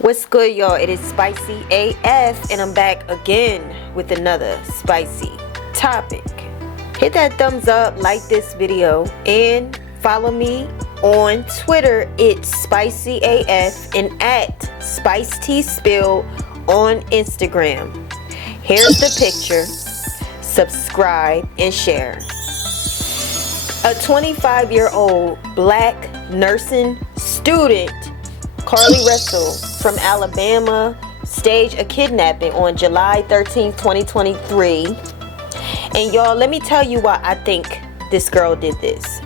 What's good, y'all? It is Spicy AF and I'm back again with another spicy topic. Hit that thumbs up, like this video, and follow me on Twitter. It's Spicy AF and at SpiceTSpill on Instagram. Here's the picture. Subscribe and share. A 25-year-old black nursing student, Carlee Russell from Alabama, staged a kidnapping on July 13, 2023. And y'all, let me tell you why I think this girl did this.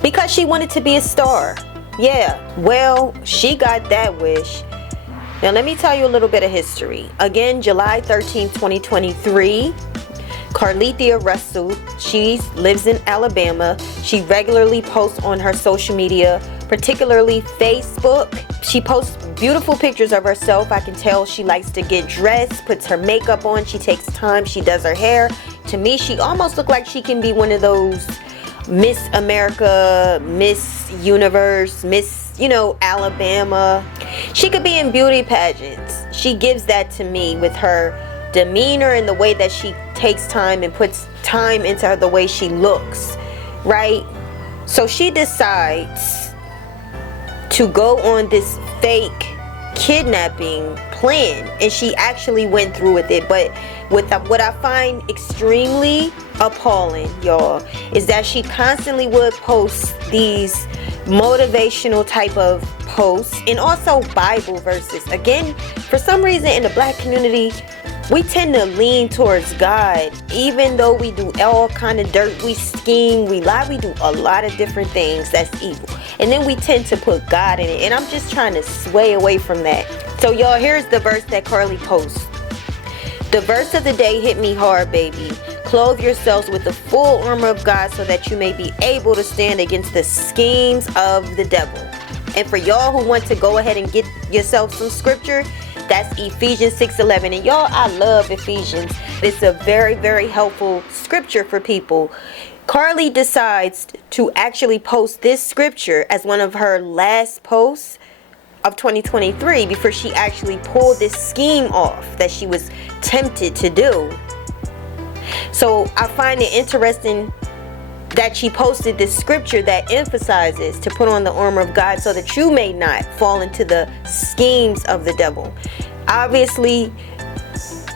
Because she wanted to be a star. Yeah, well, she got that wish. Now let me tell you a little bit of history. Again, July 13, 2023. Carlee Russell, she lives in Alabama. She regularly posts on her social media, particularly Facebook. She posts beautiful pictures of herself. I can tell she likes to get dressed, puts her makeup on, she takes time, she does her hair. To me, she almost looks like she can be one of those Miss America, Miss Universe, Miss, Alabama. She could be in beauty pageants. She gives that to me with her demeanor and the way that she takes time and puts time into the way she looks, right? So she decides to go on this fake kidnapping plan, and she actually went through with it. But what I find extremely appalling, y'all, is that she constantly would post these motivational type of posts and also Bible verses. Again, for some reason in the black community, we tend to lean towards God, even though we do all kind of dirt. We scheme, we lie, we do a lot of different things that's evil. And then we tend to put God in it. And I'm just trying to sway away from that. So y'all, here's the verse that Carlee posts. The verse of the day hit me hard, baby. Clothe yourselves with the full armor of God so that you may be able to stand against the schemes of the devil. And for y'all who want to go ahead and get yourself some scripture, that's Ephesians 6:11. And y'all, I love Ephesians. It's a very, very helpful scripture for people. Carlee decides to actually post this scripture as one of her last posts of 2023 before she actually pulled this scheme off that she was tempted to do. So I find it interesting that she posted this scripture that emphasizes to put on the armor of God so that you may not fall into the schemes of the devil. Obviously,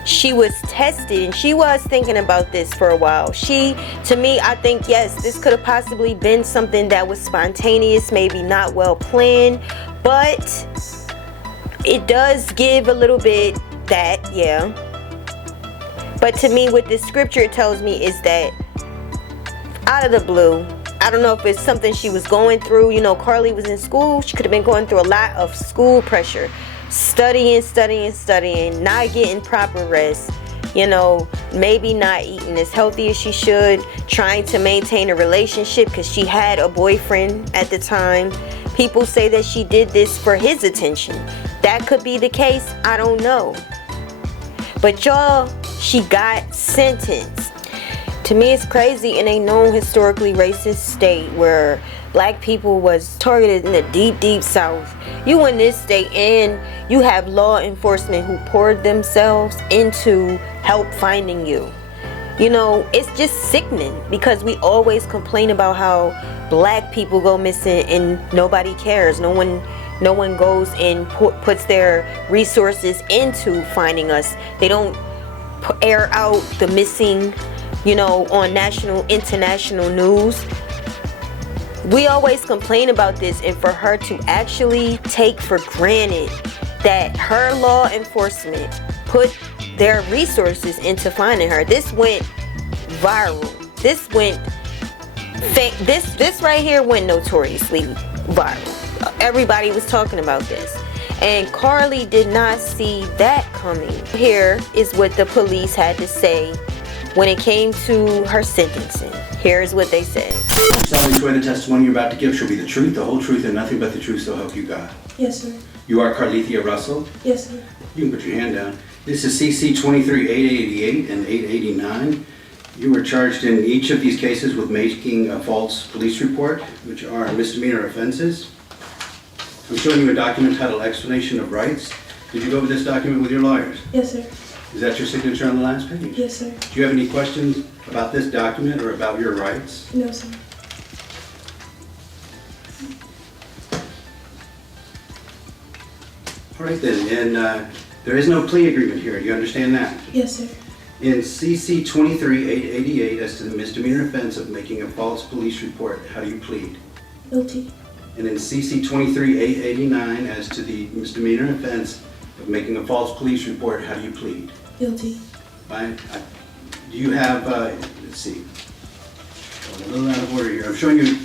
she was tested and she was thinking about this for a while. To me, I think, yes, this could have possibly been something that was spontaneous, maybe not well planned, but it does give a little bit that, yeah. But to me, what this scripture tells me is that out of the blue, I don't know if it's something she was going through. Carlee was in school. She could have been going through a lot of school pressure, studying, not getting proper rest, maybe not eating as healthy as she should, trying to maintain a relationship because she had a boyfriend at the time. People say that she did this for his attention. That could be the case. I don't know. But y'all, she got sentenced. To me, it's crazy in a known historically racist state where black people was targeted in the deep, deep South. You in this state and you have law enforcement who poured themselves into help finding you. It's just sickening because we always complain about how black people go missing and nobody cares. No one goes and puts their resources into finding us. They don't air out the missing, on national, international news. We always complain about this, and for her to actually take for granted that her law enforcement put their resources into finding her. This went viral. This right here went notoriously viral. Everybody was talking about this. And Carlee did not see that coming. Here is what the police had to say when it came to her sentencing. Here's what they said. Solemnly swear the testimony you're about to give shall be the truth, the whole truth, and nothing but the truth, so help you God. Yes, sir. You are Carlee Russell? Yes, sir. You can put your hand down. This is CC 23-888 and 889. You were charged in each of these cases with making a false police report, which are misdemeanor offenses. I'm showing you a document titled Explanation of Rights. Did you go over this document with your lawyers? Yes, sir. Is that your signature on the last page? Yes, sir. Do you have any questions about this document or about your rights? No, sir. All right then, and there is no plea agreement here. Do you understand that? Yes, sir. In CC 23-888, as to the misdemeanor offense of making a false police report, how do you plead? Guilty. And in CC 23-889, as to the misdemeanor offense of making a false police report, how do you plead? Guilty. Fine. Do you have, let's see, a little out of order here. I'm showing you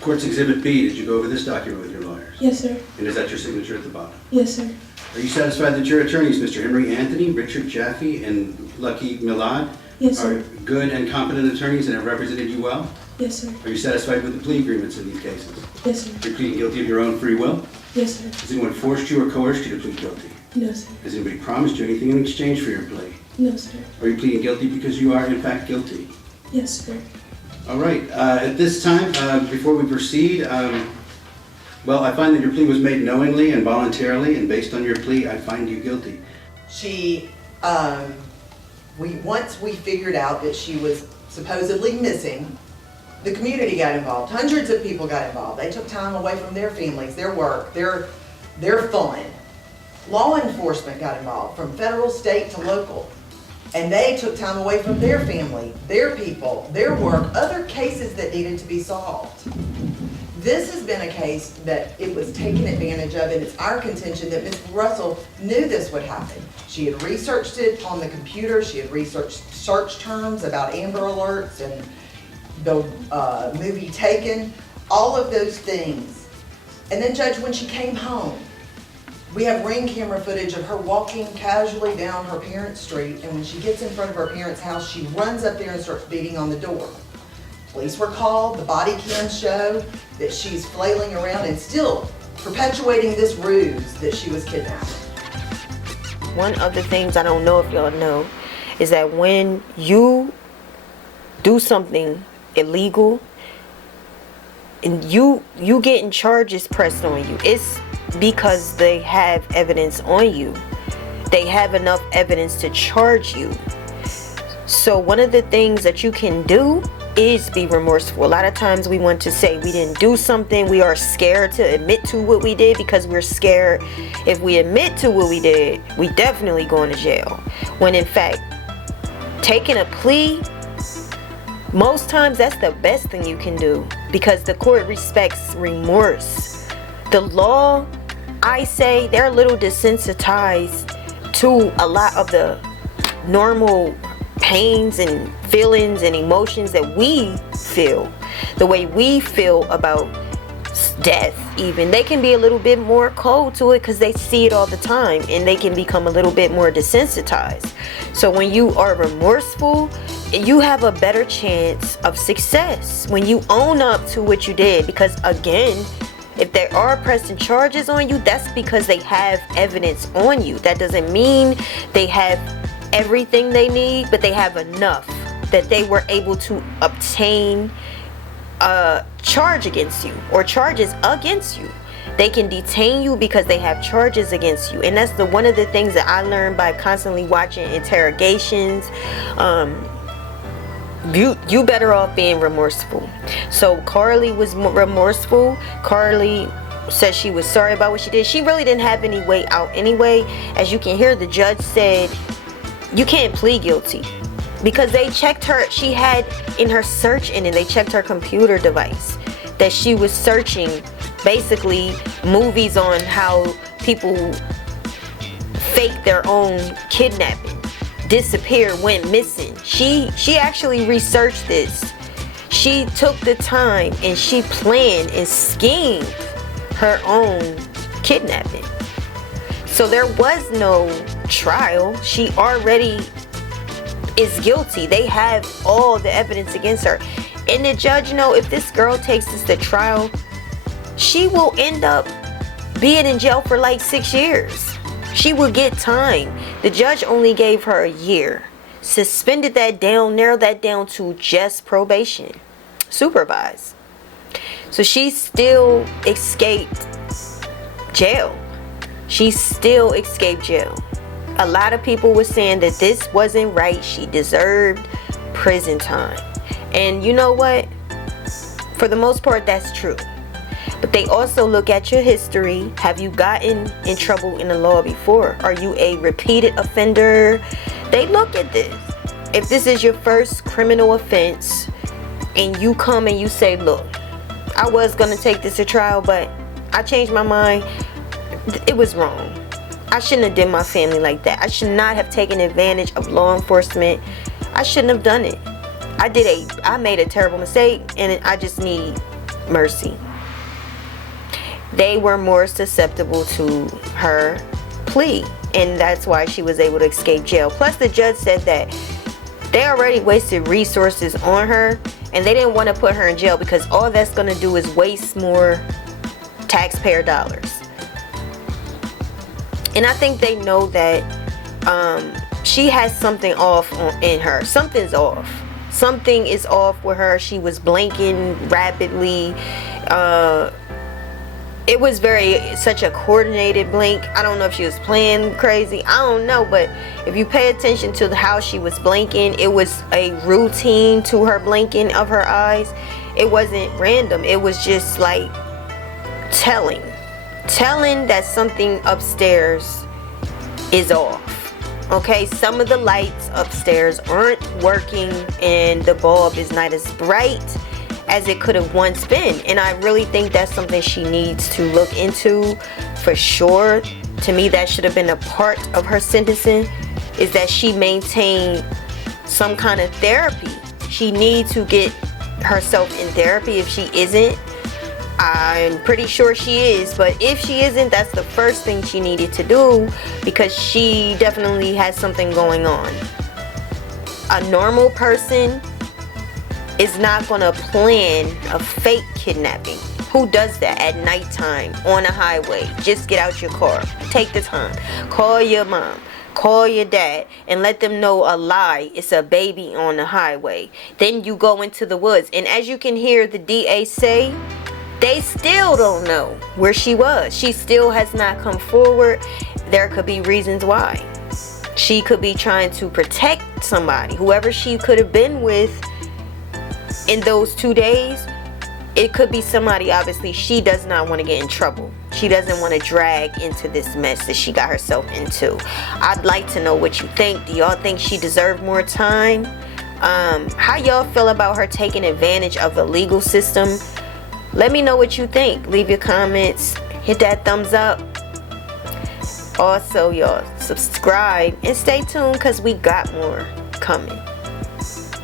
Court's Exhibit B. Did you go over this document with your lawyers? Yes, sir. And is that your signature at the bottom? Yes, sir. Are you satisfied that your attorneys, Mr. Henry Anthony, Richard Jaffe, and Lucky Plea'd, Yes, sir. are good and competent attorneys and have represented you well? Yes, sir. Are you satisfied with the plea agreements in these cases? Yes, sir. You're pleading guilty of your own free will? Yes, sir. Has anyone forced you or coerced you to plead guilty? No, sir. Has anybody promised you anything in exchange for your plea? No, sir. Are you pleading guilty because you are in fact guilty? Yes, sir. All right, at this time, before we proceed, well, I find that your plea was made knowingly and voluntarily, and based on your plea, I find you guilty. She, once we figured out that she was supposedly missing, the community got involved. Hundreds of people got involved. They took time away from their families, their work, their fun. Law enforcement got involved, from federal, state to local. And they took time away from their family, their people, their work, other cases that needed to be solved. This has been a case that it was taken advantage of, and it's our contention that Ms. Russell knew this would happen. She had researched it on the computer, she had researched search terms about Amber Alerts and the movie Taken, all of those things. And then, Judge, when she came home, we have ring camera footage of her walking casually down her parents' street, and when she gets in front of her parents' house, she runs up there and starts beating on the door. Police were called, the body cams show that she's flailing around and still perpetuating this ruse that she was kidnapped. One of the things I don't know if y'all know is that when you do something illegal and you getting charges pressed on you, it's because they have evidence on you. They have enough evidence to charge you. So one of the things that you can do is be remorseful. A lot of times we want to say we didn't do something. We are scared to admit to what we did because we're scared if we admit to what we did, we definitely going to jail. When in fact, taking a plea, most times that's the best thing you can do because the court respects remorse. The law, I say, they're a little desensitized to a lot of the normal pains and feelings and emotions that we feel. The way we feel about death even. They can be a little bit more cold to it because they see it all the time and they can become a little bit more desensitized. So when you are remorseful, you have a better chance of success when you own up to what you did, because again, if there are pressing charges on you, that's because they have evidence on you. That doesn't mean they have everything they need, but they have enough that they were able to obtain a charge against you or charges against you. They can detain you because they have charges against you. And that's one of the things that I learned by constantly watching interrogations. You better off being remorseful. So Carlee was remorseful. Carlee said she was sorry about what she did. She really didn't have any way out anyway. As you can hear, the judge said you can't plead guilty because they checked her. She had in her search engine, they checked her computer device that she was searching basically movies on how people fake their own kidnapping, disappear, went missing. She actually researched this. She took the time and she planned and schemed her own kidnapping. So there was no trial. She already is guilty. They have all the evidence against her. And the judge know if this girl takes this to trial, she will end up being in jail for like 6 years. She will get time. The judge only gave her a year. Suspended that down, narrowed that down to just probation. Supervised. So she still escaped jail. She still escaped jail. A lot of people were saying that this wasn't right. She deserved prison time. And you know what? For the most part, that's true. But they also look at your history. Have you gotten in trouble in the law before? Are you a repeated offender? They look at this. If this is your first criminal offense and you come and you say, look, I was going to take this to trial, but I changed my mind. It was wrong. I shouldn't have did my family like that. I should not have taken advantage of law enforcement. I shouldn't have done it. I made a terrible mistake and I just need mercy. They were more susceptible to her plea, and that's why she was able to escape jail. Plus, the judge said that they already wasted resources on her and they didn't want to put her in jail because all that's going to do is waste more taxpayer dollars. And I think they know that she has something off in her. Something's off. Something is off with her. She was blinking rapidly. It was such a coordinated blink. I don't know if she was playing crazy. I don't know, but if you pay attention to how she was blinking, it was a routine to her blinking of her eyes. It wasn't random. It was just like telling that something upstairs is off. Okay, some of the lights upstairs aren't working and the bulb is not as bright as it could have once been, and I really think that's something she needs to look into for sure. To me, that should have been a part of her sentencing, is that she maintained some kind of therapy. She needs to get herself in therapy. If she isn't, I'm pretty sure she is, but if she isn't, that's the first thing she needed to do, because she definitely has something going on. A normal person is not going to plan a fake kidnapping. Who does that at nighttime on a highway? Just get out your car. Take the time. Call your mom. Call your dad and let them know a lie. It's a baby on the highway. Then you go into the woods. And as you can hear the DA say, they still don't know where she was. She still has not come forward. There could be reasons why. She could be trying to protect somebody. Whoever she could have been with in those 2 days, it could be somebody, obviously, she does not want to get in trouble. She doesn't want to drag into this mess that she got herself into. I'd like to know what you think. Do y'all think she deserved more time? How y'all feel about her taking advantage of the legal system? Let me know what you think. Leave your comments. Hit that thumbs up. Also, y'all, subscribe and stay tuned because we got more coming.